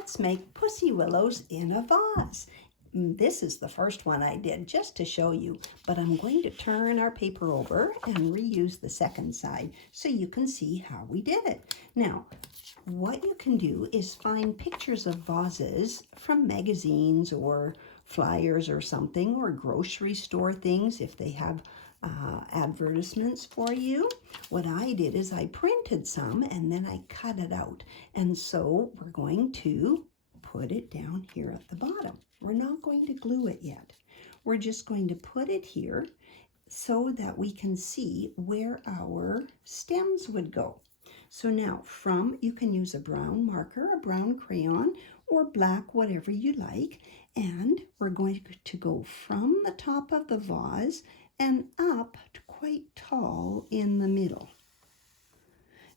Let's make pussy willows in a vase. This is the first one I did just to show you, but I'm going to turn our paper over and reuse the second side so you can see how we did it. Now, what you can do is find pictures of vases from magazines or flyers or something, or grocery store things if they have advertisements for you. What I did is I printed some and then I cut it out. And so we're going to put it down here at the bottom. We're not going to glue it yet. We're just going to put it here so that we can see where our stems would go. So now you can use a brown marker, a brown crayon, or black, whatever you like. And we're going to go from the top of the vase and up to quite tall in the middle.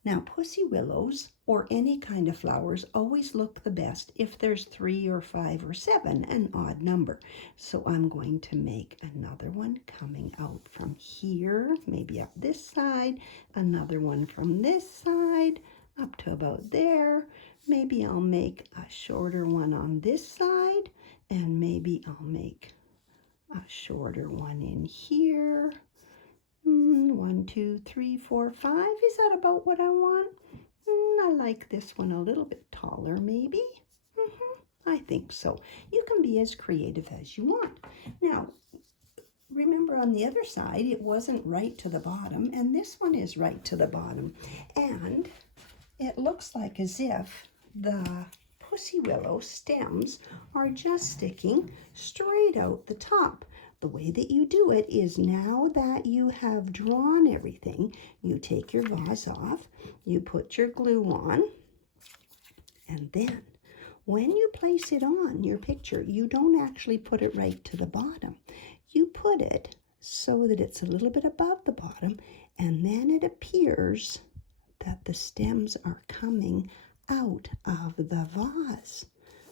Now, pussy willows or any kind of flowers always look the best if there's 3 or 5 or 7, an odd number. So I'm going to make another one coming out from here, maybe up this side, another one from this side, up to about there. Maybe I'll make a shorter one on this side, and maybe I'll make a shorter one in here. 1, 2, 3, 4, 5. Is that about what I want? I like this one a little bit taller, maybe. I think so. You can be as creative as you want. Now, remember on the other side, it wasn't right to the bottom, and this one is right to the bottom. And it looks like as if the pussy willow stems are just sticking straight out the top. The way that you do it is, now that you have drawn everything, you take your vase off, you put your glue on, and then when you place it on your picture, you don't actually put it right to the bottom. You put it so that it's a little bit above the bottom, and then it appears that the stems are coming out of the vase.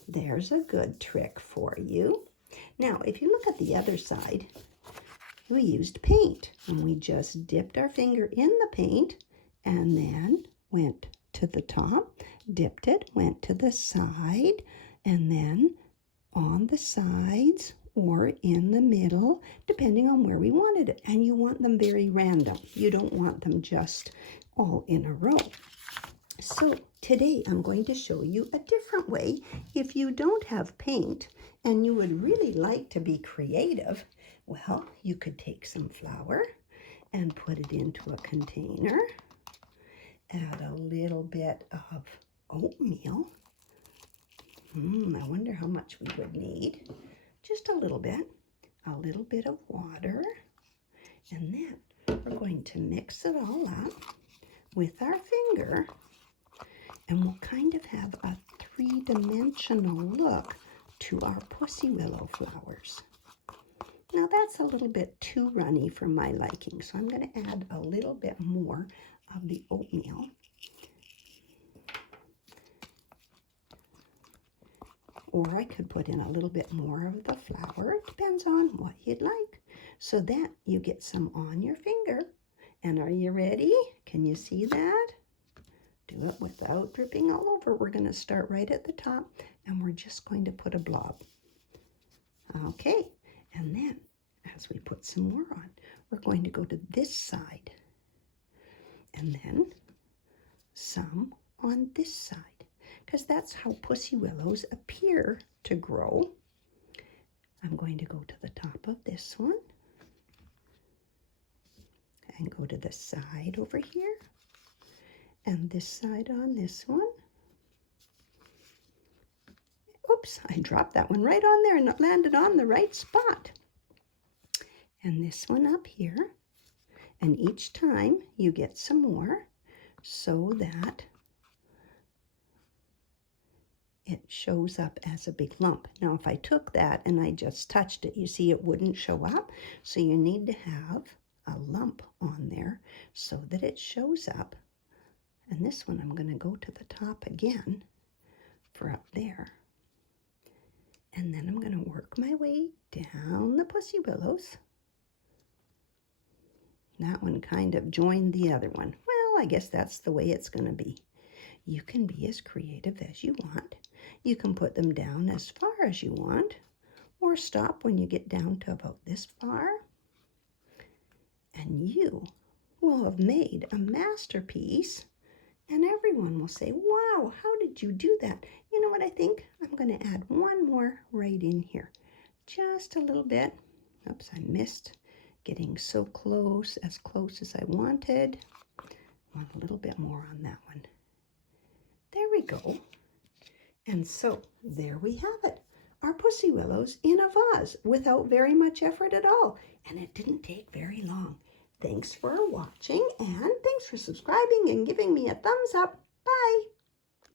There's a good trick for you. Now, if you look at the other side, we used paint, and we just dipped our finger in the paint and then went to the top, dipped it, went to the side, and then on the sides or in the middle, depending on where we wanted it. And you want them very random. You don't want them just all in a row. So today I'm going to show you a different way. If you don't have paint and you would really like to be creative, well, you could take some flour and put it into a container, add a little bit of oatmeal. I wonder how much we would need. Just a little bit of water, and then we're going to mix it all up with our finger, and we'll kind of have a three-dimensional look to our pussy willow flowers. Now that's a little bit too runny for my liking, so I'm going to add a little bit more of the oatmeal. Or I could put in a little bit more of the flour. It depends on what you'd like. So that you get some on your finger. And are you ready? Can you see that? Do it without dripping all over. We're going to start right at the top, and we're just going to put a blob. Okay, and then as we put some more on, we're going to go to this side, and then some on this side, because that's how pussy willows appear to grow. I'm going to go to the top of this one and go to the side over here, and this side on this one. Oops, I dropped that one right on there and it landed on the right spot. And this one up here. And each time you get some more so that it shows up as a big lump. Now, if I took that and I just touched it, you see it wouldn't show up. So you need to have a lump on there so that it shows up. And this one, I'm going to go to the top again for up there. And then I'm going to work my way down the pussy willows. That one kind of joined the other one. Well, I guess that's the way it's going to be. You can be as creative as you want. You can put them down as far as you want, or stop when you get down to about this far. And you will have made a masterpiece, and everyone will say, wow, how did you do that? You know what I think? I'm going to add one more right in here. Just a little bit. Oops, I missed getting so close as I wanted. Want a little bit more on that one. There we go. And so there we have it. Our pussy willows in a vase without very much effort at all. And it didn't take very long. Thanks for watching, and thanks for subscribing and giving me a thumbs up. Bye.